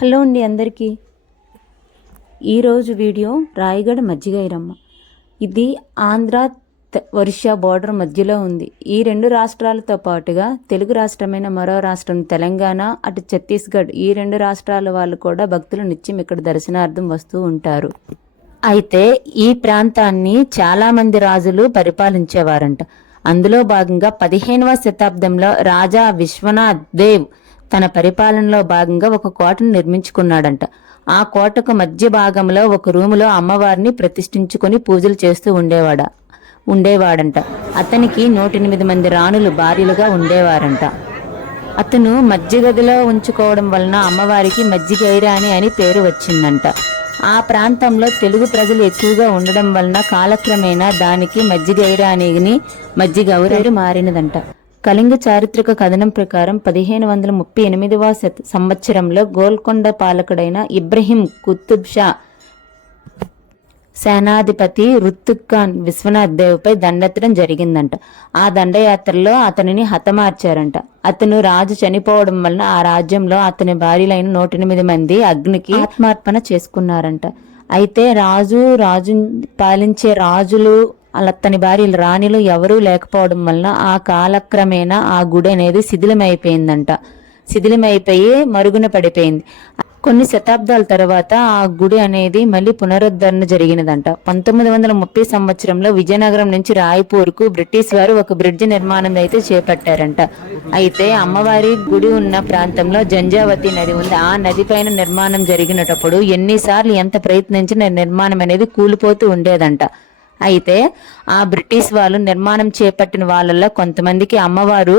Hello అండి అందరికీ. ఈరోజు వీడియో రాయగడ మజ్జిగైరమ్మ. ఇది ఆంధ్ర ఒరిస్సా బోర్డర్ మధ్యలో ఉంది. ఈ రెండు రాష్ట్రాలతో పాటుగా తెలుగు రాష్ట్రమైన మరో రాష్ట్రం తెలంగాణ, అటు ఛత్తీస్గఢ్, ఈ రెండు రాష్ట్రాల వాళ్ళు కూడా భక్తులు నిత్యం ఇక్కడ దర్శనార్థం వస్తూ ఉంటారు. అయితే ఈ ప్రాంతాన్ని చాలామంది రాజులు పరిపాలించేవారంట. అందులో భాగంగా 15వ శతాబ్దంలో రాజా విశ్వనాథ్ దేవ్ తన పరిపాలనలో భాగంగా ఒక కోటను నిర్మించుకున్నాడంట. ఆ కోటకు మధ్య భాగంలో ఒక రూములో అమ్మవారిని ప్రతిష్ఠించుకొని పూజలు చేస్తూ ఉండేవాడంట. అతనికి 108 మంది రాణులు భార్యలుగా ఉండేవారంట. అతను మధ్య గదిలో ఉంచుకోవడం వలన అమ్మవారికి మజ్జిగైరాణి అని పేరు వచ్చిందంట. ఆ ప్రాంతంలో తెలుగు ప్రజలు ఎక్కువగా ఉండడం వలన కాలక్రమేణా దానికి మజ్జిగైరాణిని మజ్జిగౌరేరు మారినదంట. కళింగ చారిత్రక కథనం ప్రకారం 1538వ సంవత్సరంలో గోల్కొండ పాలకుడైన ఇబ్రహీం కుతుబ్ షా సేనాధిపతి రుతుగ్ ఖాన్ విశ్వనాథ్ దేవ్పై దండెత్తడం జరిగిందంట. ఆ దండయాత్రలో అతనిని హతమార్చారంట. అతను రాజు చనిపోవడం వలన ఆ రాజ్యంలో అతని భార్యలైన 108 మంది అగ్నికి ఆత్మార్పణ చేసుకున్నారంట. అయితే రాజు పాలించే రాజులు అతని భార్యలు రాణిలు ఎవరూ లేకపోవడం వలన ఆ కాలక్రమేణా ఆ గుడి అనేది శిథిలమైపోయి మరుగున పడిపోయింది. కొన్ని శతాబ్దాల తర్వాత ఆ గుడి అనేది మళ్ళీ పునరుద్ధరణ జరిగినదంట. 1930 సంవత్సరంలో విజయనగరం నుంచి రాయ్పూర్కు బ్రిటిష్ వారు ఒక బ్రిడ్జి నిర్మాణం అయితే చేపట్టారంట. అయితే అమ్మవారి గుడి ఉన్న ప్రాంతంలో జంజావతి నది ఉంది. ఆ నది పైన నిర్మాణం జరిగినప్పుడు ఎన్నిసార్లు ఎంత ప్రయత్నించినా నిర్మాణం అనేది కూలిపోతూ ఉండేదంట. అయితే ఆ బ్రిటిష్ వాళ్ళు నిర్మాణం చేపట్టిన వాళ్ళల్లో కొంతమందికి అమ్మవారు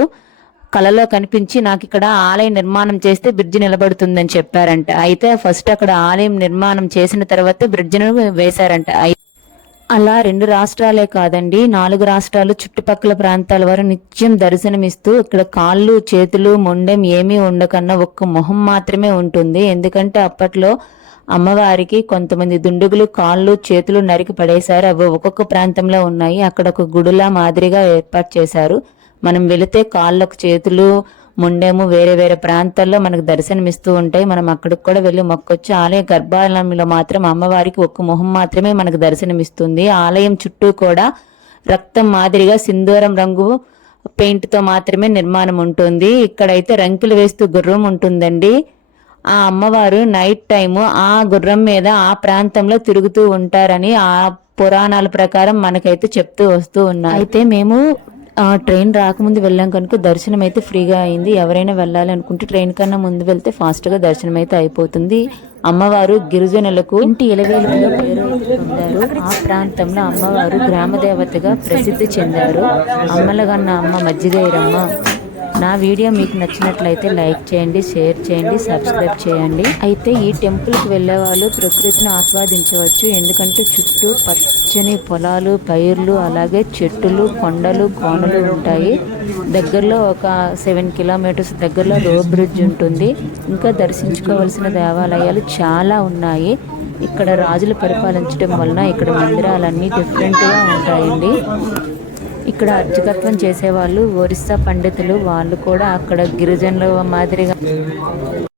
కలలో కనిపించి నాకు ఇక్కడ ఆలయం నిర్మాణం చేస్తే బ్రిడ్జి నిలబడుతుందని చెప్పారంట. అయితే ఫస్ట్ అక్కడ ఆలయం నిర్మాణం చేసిన తర్వాత బ్రిడ్జిను వేశారంట. అలా 2 రాష్ట్రాలే కాదండి, 4 రాష్ట్రాలు చుట్టుపక్కల ప్రాంతాల వారు నిత్యం దర్శనమిస్తూ ఇక్కడ కాళ్ళు చేతులు మొండెం ఏమీ ఉండకన్నా ఒక్క మొహం మాత్రమే ఉంటుంది. ఎందుకంటే అప్పట్లో అమ్మవారికి కొంతమంది దుండుగులు కాళ్ళు చేతులు నరికి పడేశారు. అవి ఒక్కొక్క ప్రాంతంలో ఉన్నాయి. అక్కడ ఒక గుడిలా మాదిరిగా ఏర్పాటు చేశారు. మనం వెళితే కాళ్ళకు చేతులు మొండెము వేరే వేరే ప్రాంతాల్లో మనకు దర్శనమిస్తూ ఉంటాయి. మనం అక్కడికి కూడా వెళ్ళి మొక్కొచ్చు. ఆలయ గర్భాలయంలో మాత్రం అమ్మవారికి ఒక్క మొహం మాత్రమే మనకు దర్శనమిస్తుంది. ఆలయం చుట్టూ కూడా రక్తం మాదిరిగా సింధూరం రంగు పెయింట్ తో మాత్రమే నిర్మాణం ఉంటుంది. ఇక్కడైతే రంకులు వేస్తూ గుర్రం ఉంటుందండి. ఆ అమ్మవారు నైట్ టైము ఆ గుర్రం మీద ఆ ప్రాంతంలో తిరుగుతూ ఉంటారని ఆ పురాణాల ప్రకారం మనకైతే చెప్తూ వస్తూ ఉన్నారు. అయితే మేము ట్రైన్ రాకముందు వెళ్ళాం కనుక దర్శనం అయితే ఫ్రీగా అయింది. ఎవరైనా వెళ్ళాలి అనుకుంటే ట్రైన్ కన్నా ముందు వెళ్తే ఫాస్ట్ గా దర్శనం అయితే అయిపోతుంది. అమ్మవారు గిరిజనులకు ఇంటి ఎలవేలుగా పేరు పొందారు. ఆ ప్రాంతంలో అమ్మవారు గ్రామ దేవతగా ప్రసిద్ధి చెందారు. అమ్మలగన్న అమ్మ మజ్జిగైరమ్మ. నా వీడియో మీకు నచ్చినట్లయితే లైక్ చేయండి, షేర్ చేయండి, సబ్స్క్రైబ్ చేయండి. అయితే ఈ టెంపుల్కి వెళ్ళే వాళ్ళు ప్రకృతిని ఆస్వాదించవచ్చు. ఎందుకంటే చుట్టూ పచ్చని పొలాలు, పైర్లు, అలాగే చెట్టులు, కొండలు, కోనలు ఉంటాయి. దగ్గరలో ఒక 7 కిలోమీటర్స్ దగ్గరలో రోడ్ బ్రిడ్జ్ ఉంటుంది. ఇంకా దర్శించుకోవాల్సిన దేవాలయాలు చాలా ఉన్నాయి. ఇక్కడ రాజులు పరిపాలించడం వలన ఇక్కడ మందిరాలన్నీ డిఫరెంట్గా ఉంటాయండి. ఇక్కడ అర్చకత్వం చేసేవాళ్ళు ఒరిస్సా పండితులు, వాళ్ళు కూడా అక్కడ గిరిజనుల మాదిరిగా